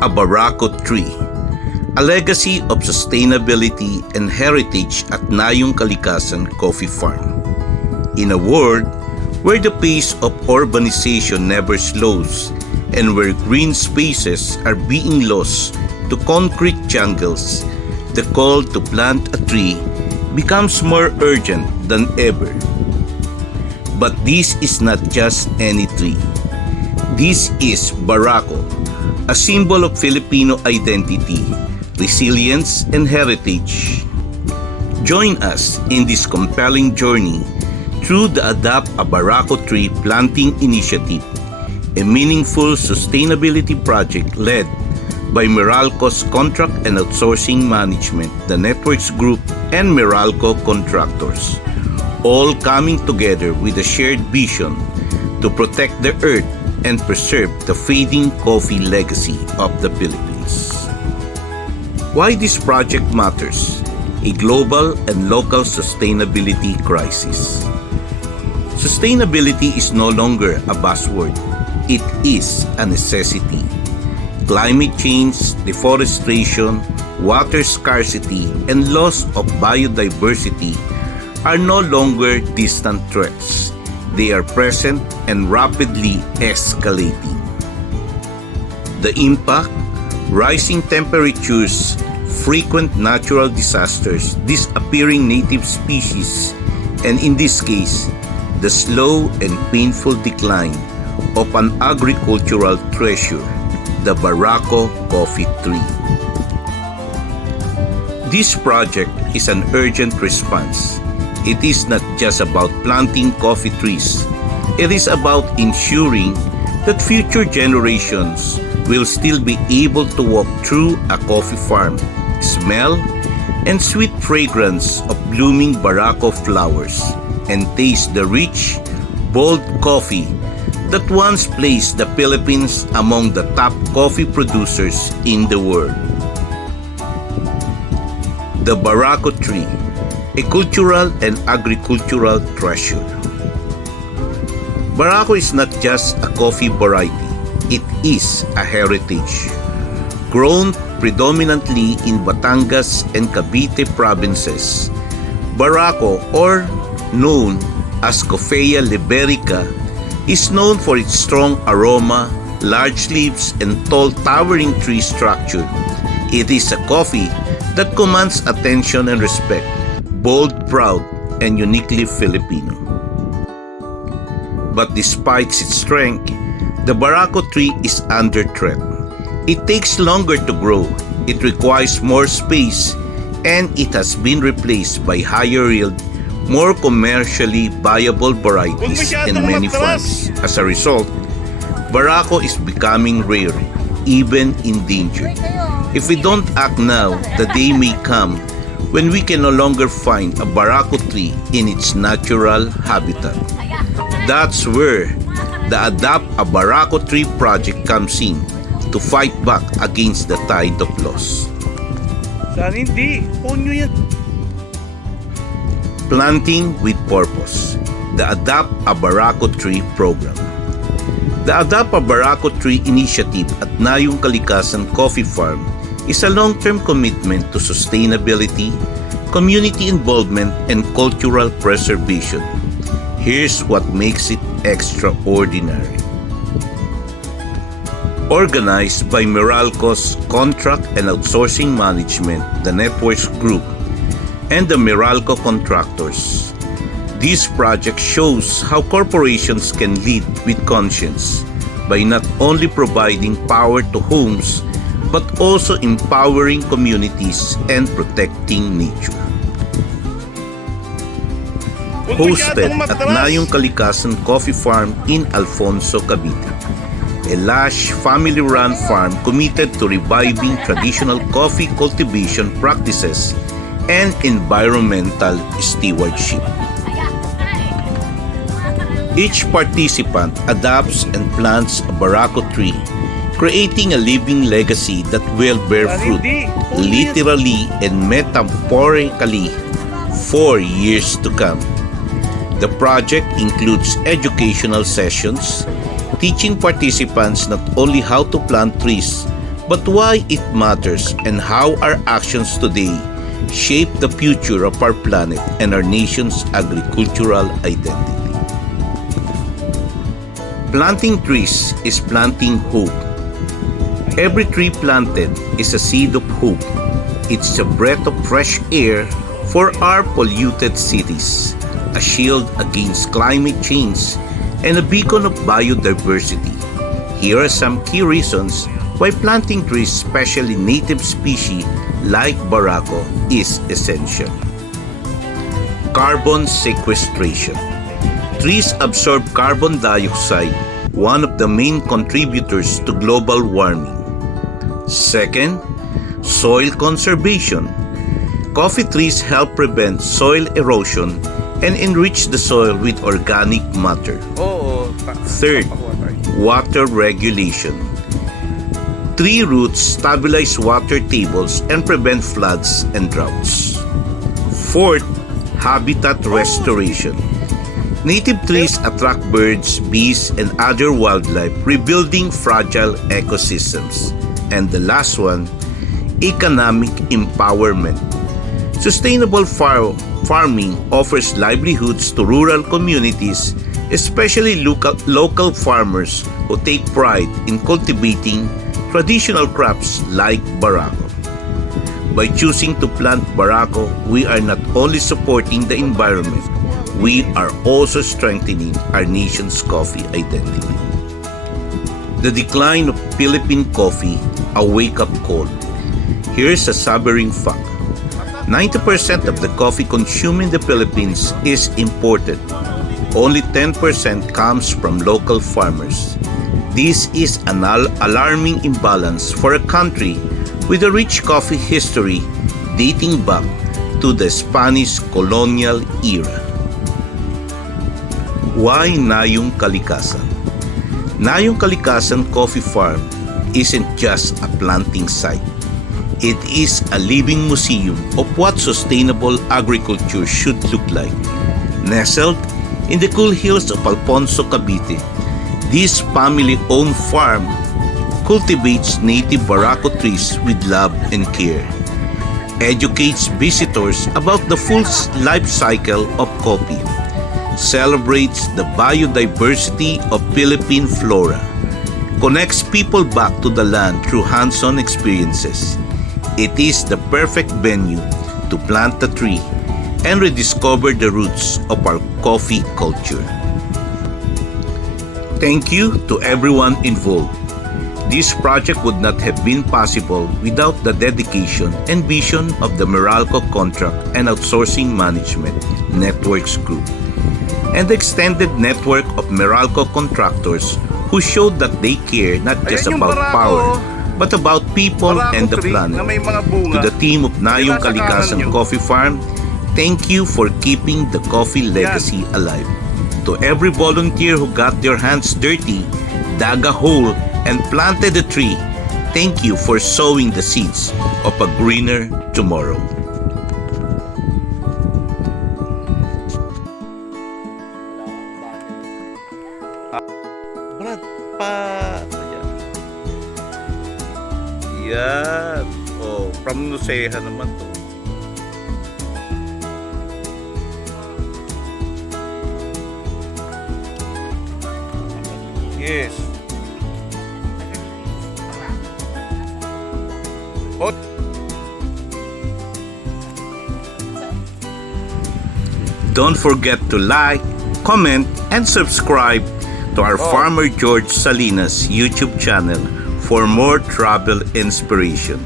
a Barako Tree, a legacy of sustainability and heritage at Nayong Kalikasan Coffee Farm. In a world where the pace of urbanization never slows and where green spaces are being lost to concrete jungles, the call to plant a tree becomes more urgent than ever. But this is not just any tree. This is Barako, a symbol of Filipino identity, resilience, and heritage. Join us in this compelling journey through the Adopt a Barako Tree Planting Initiative, a meaningful sustainability project led by Meralco's Contract and Outsourcing Management, the Networks Group, and Meralco Contractors, all coming together with a shared vision to protect the earth and preserve the fading coffee legacy of the Philippines. Why this project matters: a global and local sustainability crisis. Sustainability is no longer a buzzword, it is a necessity. Climate change, deforestation, water scarcity, and loss of biodiversity are no longer distant threats. They are present and rapidly escalating. The impact: rising temperatures, frequent natural disasters, disappearing native species, and in this case, the slow and painful decline of an agricultural treasure, the Barako coffee tree. This project is an urgent response. It is not just about planting coffee trees. It is about ensuring that future generations will still be able to walk through a coffee farm, smell and sweet fragrance of blooming Barako flowers, and taste the rich, bold coffee that once placed the Philippines among the top coffee producers in the world. The Barako Tree, a cultural and agricultural treasure. Barako is not just a coffee variety, it is a heritage. Grown predominantly in Batangas and Cavite provinces, Barako, or known as Coffea liberica, is known for its strong aroma, large leaves, and tall towering tree structure. It is a coffee that commands attention and respect, bold, proud, and uniquely Filipino. But despite its strength, the Barako tree is under threat. It takes longer to grow, it requires more space, and it has been replaced by higher yield, more commercially viable varieties in many farms. As a result, Barako is becoming rare, even endangered. If we don't act now, the day may come when we can no longer find a Barako tree in its natural habitat. That's where the Adopt a Barako Tree project comes in to fight back against the tide of loss. Saan hindi? Punyo yan. Planting with Purpose, the Adopt a Barako Tree program. The Adopt a Barako Tree initiative at Nayong Kalikasan Coffee Farm is a long-term commitment to sustainability, community involvement, and cultural preservation. Here's what makes it extraordinary. Organized by Meralco's Contract and Outsourcing Management, the Networks Group, and the Meralco Contractors, this project shows how corporations can lead with conscience by not only providing power to homes but also empowering communities and protecting nature. Hosted at Nayong Kalikasan Coffee Farm in Alfonso, Cavite, a lush, family-run farm committed to reviving traditional coffee cultivation practices and environmental stewardship. Each participant adopts and plants a Barako tree, creating a living legacy that will bear fruit, literally and metaphorically, for years to come. The project includes educational sessions, teaching participants not only how to plant trees, but why it matters and how our actions today shape the future of our planet and our nation's agricultural identity. Planting trees is planting hope. Every tree planted is a seed of hope. It's a breath of fresh air for our polluted cities, a shield against climate change, and a beacon of biodiversity. Here are some key reasons why planting trees, especially native species like Barako, is essential. Carbon sequestration. Trees absorb carbon dioxide, one of the main contributors to global warming. Second, soil conservation. Coffee trees help prevent soil erosion and enrich the soil with organic matter. Third, water regulation. Tree roots stabilize water tables and prevent floods and droughts. Fourth, habitat restoration. Native trees attract birds, bees, and other wildlife, rebuilding fragile ecosystems. And the last one, economic empowerment. Sustainable farming offers livelihoods to rural communities, especially local farmers who take pride in cultivating traditional crops like Barako. By choosing to plant Barako, we are not only supporting the environment, we are also strengthening our nation's coffee identity. The decline of Philippine coffee, a wake-up call. Here's a sobering fact. 90% of the coffee consumed in the Philippines is imported. Only 10% comes from local farmers. This is an alarming imbalance for a country with a rich coffee history dating back to the Spanish colonial era. Why Nayong Kalikasan? Nayong Kalikasan Coffee Farm isn't just a planting site. It is a living museum of what sustainable agriculture should look like. Nestled in the cool hills of Alfonso, Cavite, this family-owned farm cultivates native Barako trees with love and care, educates visitors about the full life cycle of coffee, celebrates the biodiversity of Philippine flora, connects people back to the land through hands-on experiences. It is the perfect venue to plant a tree and rediscover the roots of our coffee culture. Thank you to everyone involved. This project would not have been possible without the dedication and vision of the Meralco Contract and Outsourcing Management Networks Group and the extended network of Meralco contractors who showed that they care not just about power but about people and the planet. To the team of Nayong Kalikasan Coffee Farm, thank you for keeping the coffee legacy alive. To every volunteer who got their hands dirty, dug a hole, and planted a tree, thank you for sowing the seeds of a greener tomorrow. Brad, yan. Oh, from Nuseha naman to. Yes. Hot. Don't forget to like, comment, and subscribe to our Farmer George Salinas YouTube channel for more travel inspiration.